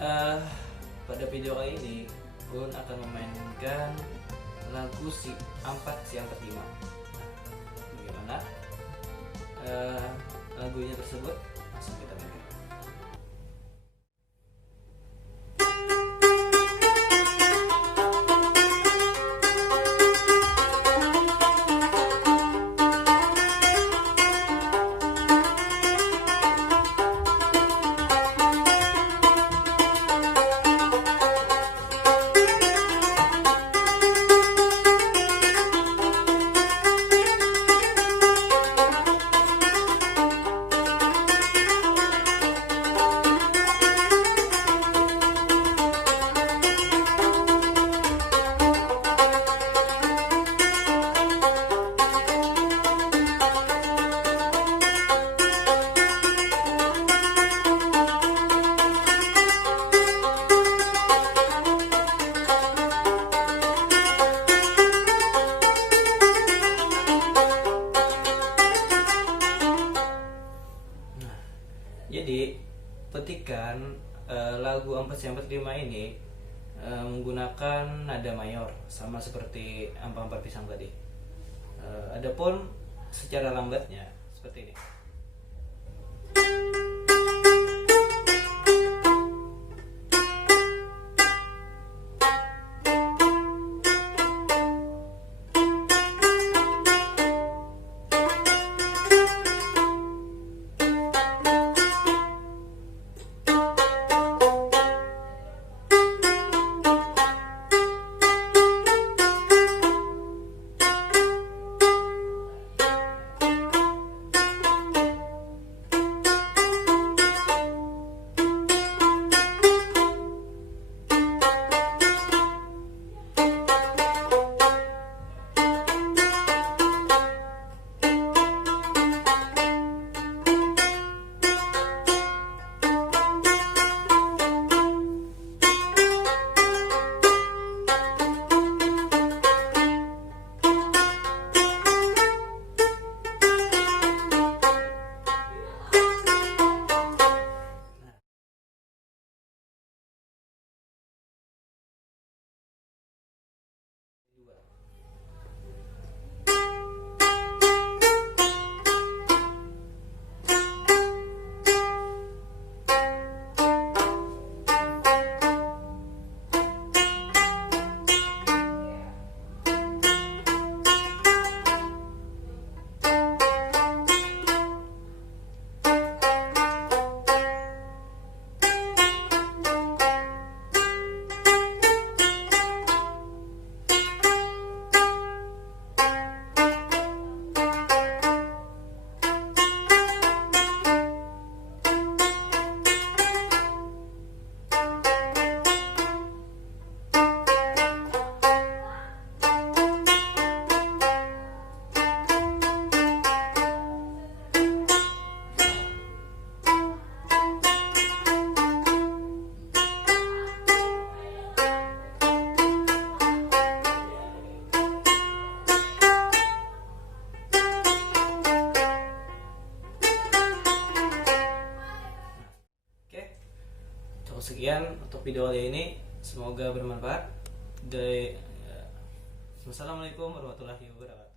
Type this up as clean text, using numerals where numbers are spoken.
Eh, Pada video kali ini Gun akan memainkan lagu si Ampat si Ampat 5. Bagaimana lagunya tersebut? Langsung kita mainkan. Jadi petikan lagu 4/5 ini menggunakan nada mayor sama seperti Ampa-Ampat Pisang tadi. Adapun secara lambatnya seperti ini. Sekian untuk video kali ini, semoga bermanfaat. Wassalamualaikum warahmatullahi wabarakatuh.